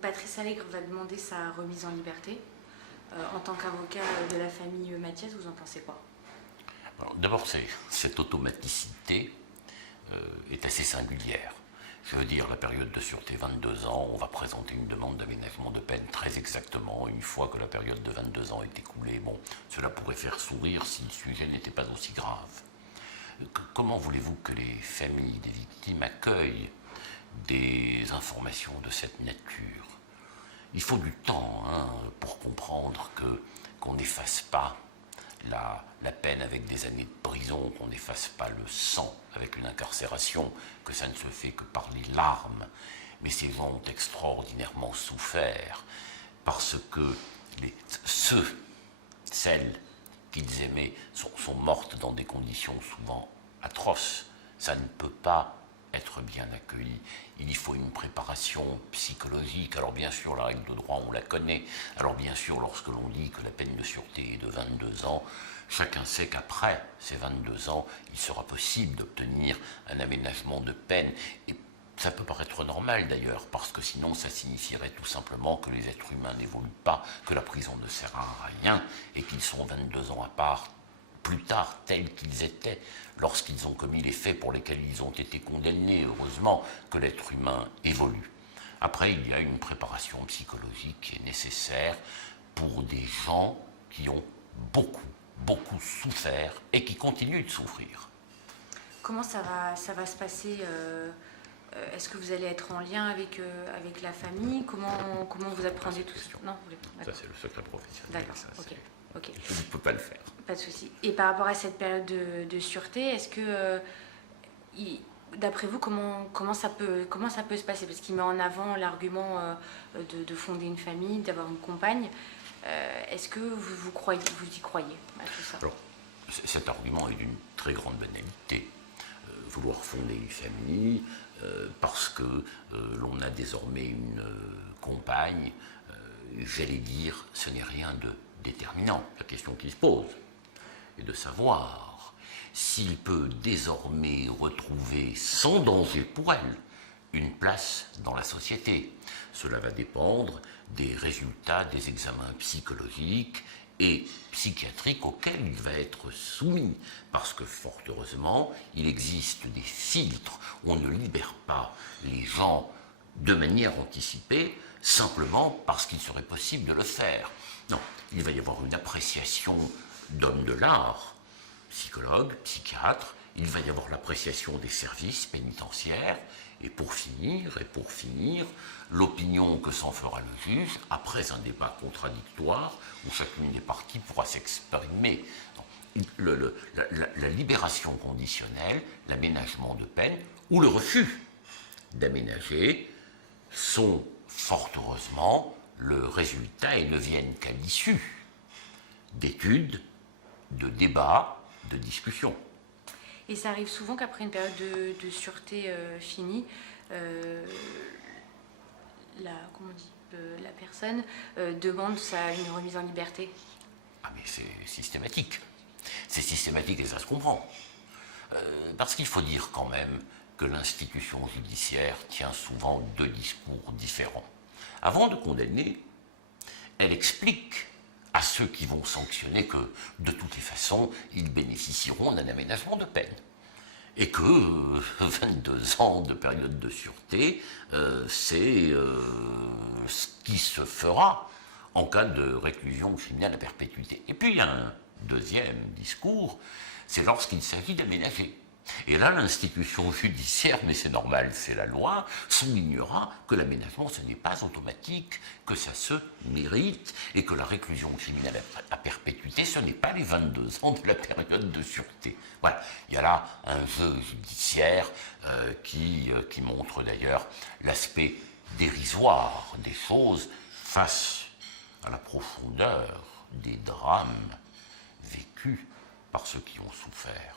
Patrice Allègre va demander sa remise en liberté. En tant qu'avocat de la famille Mathias, vous en pensez quoi? D'abord, cette automaticité est assez singulière. Je veux dire, la période de sûreté 22 ans, on va présenter une demande d'aménagement de peine très exactement. Une fois que la période de 22 ans est écoulée, bon, cela pourrait faire sourire si le sujet n'était pas aussi grave. Comment voulez-vous que les familles des victimes accueillent des informations de cette nature? Il faut du temps pour comprendre qu'on n'efface pas la peine avec des années de prison, qu'on n'efface pas le sang avec une incarcération, que ça ne se fait que par les larmes. Mais ces gens ont extraordinairement souffert parce que celles qu'ils aimaient sont mortes dans des conditions souvent atroces. Ça ne peut pas être bien accueilli. Il y faut une préparation psychologique. Alors bien sûr, la règle de droit, on la connaît. Alors bien sûr, lorsque l'on dit que la peine de sûreté est de 22 ans, chacun sait qu'après ces 22 ans, il sera possible d'obtenir un aménagement de peine. Et ça peut paraître normal d'ailleurs, parce que sinon ça signifierait tout simplement que les êtres humains n'évoluent pas, que la prison ne sert à rien, et qu'ils sont 22 ans à part plus tard tels qu'ils étaient lorsqu'ils ont commis les faits pour lesquels ils ont été condamnés. Heureusement que l'être humain évolue. Après, il y a une préparation psychologique qui est nécessaire pour des gens qui ont beaucoup souffert et qui continuent de souffrir. Comment ça va se passer Est-ce que vous allez être en lien avec la famille? Comment vous apprenez tout ça? Non, ça c'est le secret professionnel. D'accord, ok. Je ne peux pas le faire. Pas de souci. Et par rapport à cette période de sûreté, est-ce que, d'après vous, comment ça peut se passer? Parce qu'il met en avant l'argument de fonder une famille, d'avoir une compagne. Est-ce que vous y croyez à tout ça? Alors, cet argument est d'une très grande banalité. Vouloir fonder une famille parce que l'on a désormais une compagne, j'allais dire, ce n'est rien de déterminant. La question qui se pose est de savoir s'il peut désormais retrouver sans danger pour elle une place dans la société. Cela va dépendre des résultats des examens psychologiques et psychiatriques auxquels il va être soumis. Parce que, fort heureusement, il existe des filtres. On ne libère pas les gens de manière anticipée simplement parce qu'il serait possible de le faire. Non, il va y avoir une appréciation d'hommes de l'art, psychologues, psychiatres, il va y avoir l'appréciation des services pénitentiaires, et pour finir, l'opinion que s'en fera le juge, après un débat contradictoire, où chacune des parties pourra s'exprimer. La libération conditionnelle, l'aménagement de peine, ou le refus d'aménager, sont fort heureusement le résultat et ne viennent qu'à l'issue d'études, de débats, de discussions. Et ça arrive souvent qu'après une période de sûreté finie, la personne demande une remise en liberté? Ah mais c'est systématique. C'est systématique et ça se comprend. Parce qu'il faut dire quand même que l'institution judiciaire tient souvent deux discours différents. Avant de condamner, elle explique à ceux qui vont sanctionner que, de toutes les façons, ils bénéficieront d'un aménagement de peine. Et que 22 ans de période de sûreté, c'est ce qui se fera en cas de réclusion criminelle à perpétuité. Et puis il y a un deuxième discours, c'est lorsqu'il s'agit d'aménager. Et là, l'institution judiciaire, mais c'est normal, c'est la loi, soulignera que l'aménagement, ce n'est pas automatique, que ça se mérite, et que la réclusion criminelle à perpétuité, ce n'est pas les 22 ans de la période de sûreté. Voilà, il y a là un jeu judiciaire qui montre d'ailleurs l'aspect dérisoire des choses face à la profondeur des drames vécus par ceux qui ont souffert.